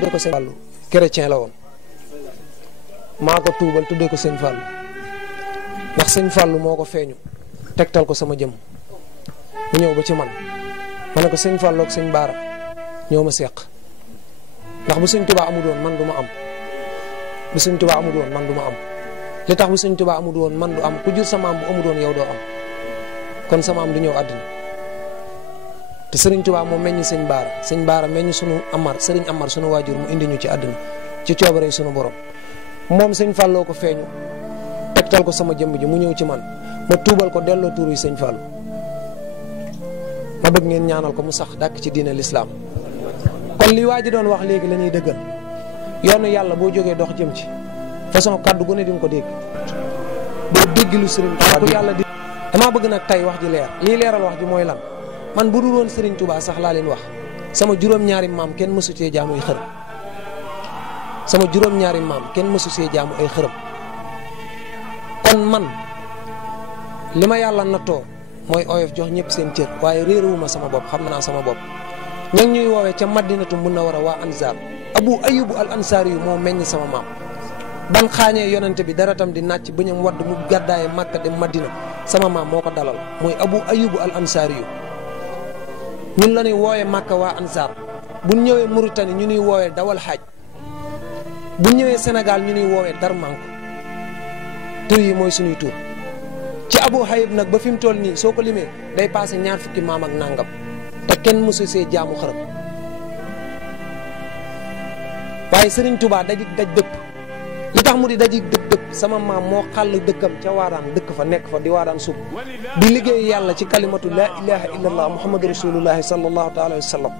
tuddee ko sëñ Fallou chrétien la woon maa ko tuubal tuddee ko sëñ Fallou ndax sëñ Fallou moo ko feeñu tegtal ko sama jëm mu ñëw ba ci man ma ne ko sëñ Fallou ak sëñ Bara ñoo ma seq ndax bu sëñ Touba amul woon man du ma am bu sëñ Touba amul woon man du ma am li tax bu sëñ Touba amul woon man du am ku jur sa maam bu amul woon yow doo am kon sama am du ñëw àddina te Serigne Touba moo meññ sëñ Bara meññ sunu Serigne Amar sunu waajur mu indi ñu ci àddina ci coobare sunu borom moom sëñ Fallou ko feeñu tegtal ko sama jëmb ji mu ñëw ci man ma tuubal ko delloo tuuru yi sëñ Fallou ma bëgg ngeen ñaanal ko mu sax dàkk ci diine l'islam kon li waa ji doon wax léegi la ñuy dëggal yoonu yàlla boo jógee dox jëm ci façon kaddu gu ne di nga ko dégg boo dégg lu Serigne Touba ku yàlla di damaa bëgg nag tey wax ji leer lii leeral wax ji mooy lan man bu dul woon Serigne Touba sax laa leen wax sama juróom-ñaari maam kenn mësu cee jaamu ay xërëm sama juróom-ñaari maam kenn mësu cee jaamu ay xërëm kon man li ma yàlla nattoo mooy oyof jox ñëpp seen cër waaye réerewuma sama bopp xam naa sama bopp ña ngi ñuy woowee ca Madinatu Munawwara waa Ansar Abu Ayyub al Ansari yu moo meññ sama maam ban xaañee yonente bi dara tam di nàcc ba ñam wadd mu gàddaaye Makka dem Madina sama maam moo ko dalal mooy Abu Ayyub al Ansari yu ñun la ñuy woowee Makka waa Ansar bu ñëwee Mauritanie ñu ñuy woowee dawal xaaj bu ñëwee Sénégal ñu ñuy woowee darmanko tur yi mooy suñuy tur ci Abu Ayyub nag ba fi mu toll nii soo ko limee day passé 20 fukki maam ak nangam te kenn mësu see jaamu xërëm waaye Serigne Touba daj dëpp li tax mu di daj dëpp sama maam moo xàll dëkkam ca Wadane dëkk fa nekk fa di Wadane Sougou di liggéey yàlla ci kalimatu la ilaha illallah muhammadu rasulullahi sallallahu taala wa sallam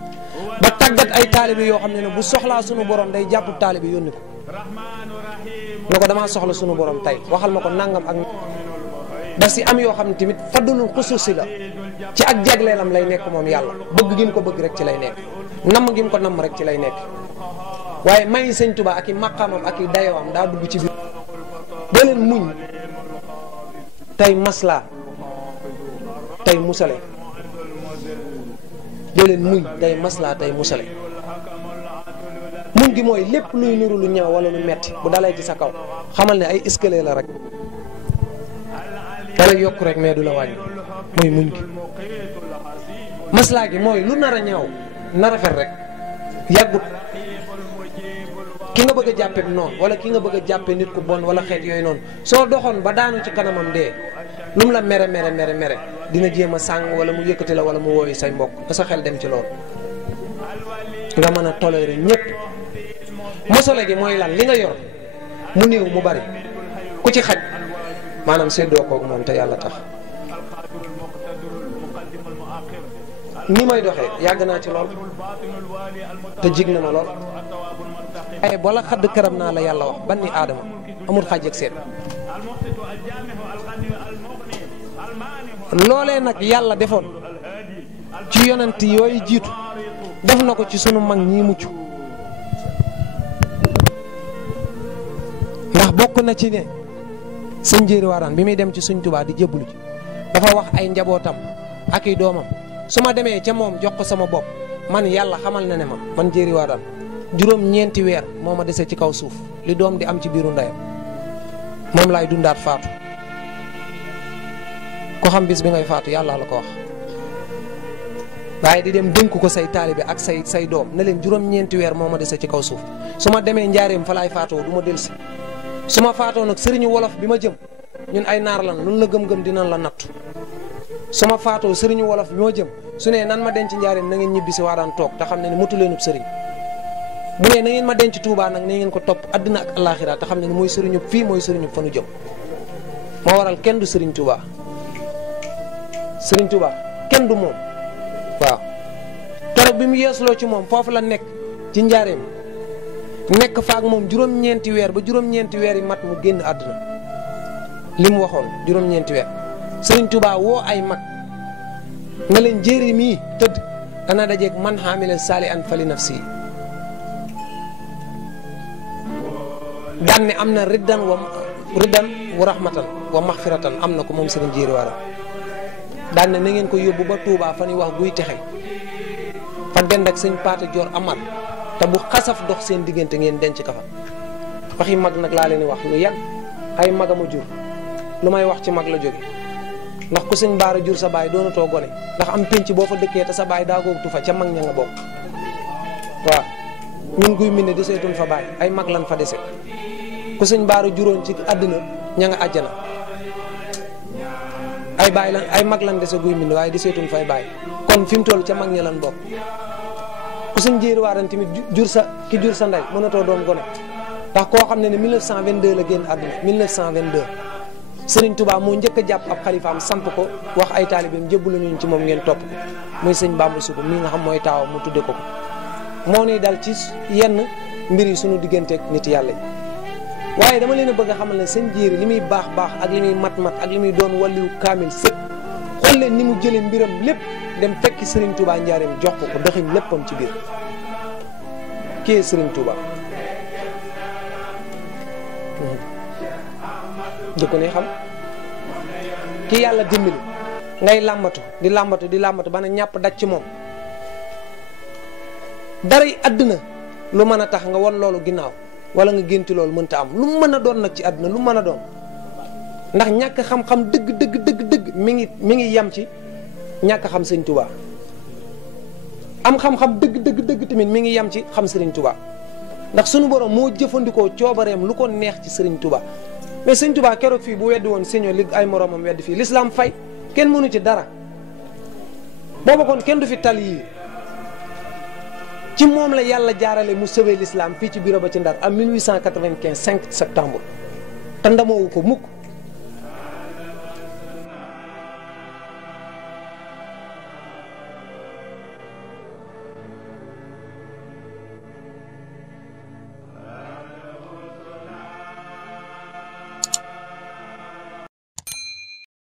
ba tàggat ay taalibe yoo xam ne bu soxlaa sunu borom day jàpp taalibe yónni ko ne ko damaa soxla sunu borom tey waxal ma ko nangam ak da si am yoo xam ne tamit faddulul xusuusi la ci ak jagleelam lay nekk moom yàlla bëgg gi mu ko bëgg rek ci lay nekk namm gi mu ko namm rek ci lay nekk waaye may sëñ Touba ak i maqaamam ak i dayowam daa dugg ci biir doo leen muñ tey maslaa tey musale doo leen muñ tey maslaa tey musale muñ gi mooy lépp luy nuru lu ñaaw wala lu metti bu dalee ci sa kaw xamal ne ay escalier la rek dala yokk rek mais du la wàññi mooy muñ gi maslaa gi mooy lu nar a ñaaw na rafet rek yàggut ki nga bëgg a jàppe noonu wala ki nga bëgg a jàppe nit ku bon wala xeet yooyu noonu soo doxoon ba daanu ci kanamam dee lu mu la mere dina jéem a sàng wala mu yëkkati la wala mu wooyu say mbokk ba sa xel dem ci loolu nga mën a toléré ñëpp mosole gi mooy lan li nga yor mu néew mu bari ku ci xaj maanaam séddoo koog moom te yàlla tax ni may doxee yàgg naa ci lool te jig na ma lool waaye bala xadd këram naa la yàlla wax banni aadama amul xaaj ak seet loolee nag yàlla defoon ci yonent yooyu jiitu def na ko ci sunu mag ñii mucc ndax bokk na ci ne sëñ Diéry Wadane bi muy dem ci Sëñ Touba di jébbalu ci dafa wax ay njabootam ak i doomam su ma demee ca moom jox ko sama bopp man yàlla xamal na ne ma man Diéry Wadane juróom-ñeenti weer moo ma dese ci kaw suuf li doom di am ci biiru ndeyam moom laay dundaat faatu ko xam bis bi ngay faatu yàlla la ko wax waaye di dem dénk ko say taalibe ak say doom ne leen juróom-ñeenti weer moo ma dese ci kaw suuf su ma demee njaareem fa laay faatoo du ma dellusi su ma faatoo nag sëriñu wolof bi ma jëm ñun ay naar lan nun la gëm-gëm dinañ la nattu su ma faatoo sëriñu wolof bi ma jëm su ne nan ma denc njaareem na ngeen ñibbi si Wadane toog te xam ne ni mutu leenub sëriñ bu ne na ngeen ma denc Touba nag na ngeen ko topp àddina ak alaxira te xam ne ni mooy sëriñub fii mooy sëriñub fa nu jëm moo waral kenn du sëriñ Touba sëriñ Touba kenn du moom waaw keroog bi mu yeesuloo ci moom foofu la nekk ci njaareem nekk faak moom juróom-ñeenti weer ba juróom-ñeenti weer yi mat mu génn àdduna li mu waxoon juróom-ñeenti weer sëriñ Touba woo ay mag nga leen Diéry mii tëdd dana dajeeg man xaamila saali an fali nafsi daan ne am na riddan wa rahmatan wa maxfiratan am na ko moom sëriñ Diéry Wadane daan ne na ngeen ko yóbbu ba Touba fa ñuy wax guy texe fa dend ak sëñ Paate Joor Amar te bu xasaf dox seen diggante ngeen denc ka fa waxi mag nag laa leen di wax lu yàgg ay magama jur lu may wax ci mag la jóge ndax ku sëñ Baara jur sa baay doonatoo gone ndax am pénc boo fa dëkkee te sa baay daa góogtu fa ca mag ña nga bokk waaw ñun guy mine deseetuñ fa baay ay mag lan fa dese ku sëñ Baara juróon ci àddina ña nga àjjana ay baay lan ay mag lan dese guy mine waaye deseetuñ fay baay kon fi mu toll ca mag ña lan bokk ku sëñ Diéry waaran tamit jur sa ki jur sa ndey mënatoo doon gone ndax koo xam ne 1922 la génn àdduna 1922 Serigne Touba moo njëkk a jàpp ab xalifaam samp ko wax ay taalibeem jébbalu nañu ci moom ngeen topp ko muy sëñ Bamba Sougou mii nga xam mooy taawam mu tudde ko moo nuy dal ci yenn mbir yi suñu digganteeg nit yàlla yi waaye dama leen a bëgg a xamal ne sëñ Diéry li muy baax baax ak li muy mat ak li muy doon wàlliwu kaamil sëpp xool leen ni mu jëlee mbiram lépp dem fekki Serigne Touba njaareem jox ko doxiñ léppam ci biir kii Serigne Touba jëkko ne xam ki yàlla dimbali ngay làmbatu di làmbatu ba na ñàpp daj ci moom daray àdduna lu mën a tax nga won loolu ginnaaw wala nga génti loolu mënta am lu mën a doon nag ci àdduna lu mën a doon ndax ñàkk xam-xam dëgg mi ngi yem ci ñàkk xam sëñ Touba am xam-xam dëgg tamit mi ngi yem ci xam sëriñ Touba ndax sunu borom moo jëfandikoo coobareem lu ko neex ci sëriñ Touba mais sëñ Touba keroog fii bu weddi woon sëñoo li ay moromam weddi fii l'islam fay kenn mënu ci dara booba kon kenn du fi tal yii ci moom la yàlla jaarale mu sauver l'islam fii ci bureau ba ci Ndar am 1895 5 septembre te ndamoowu ko mukk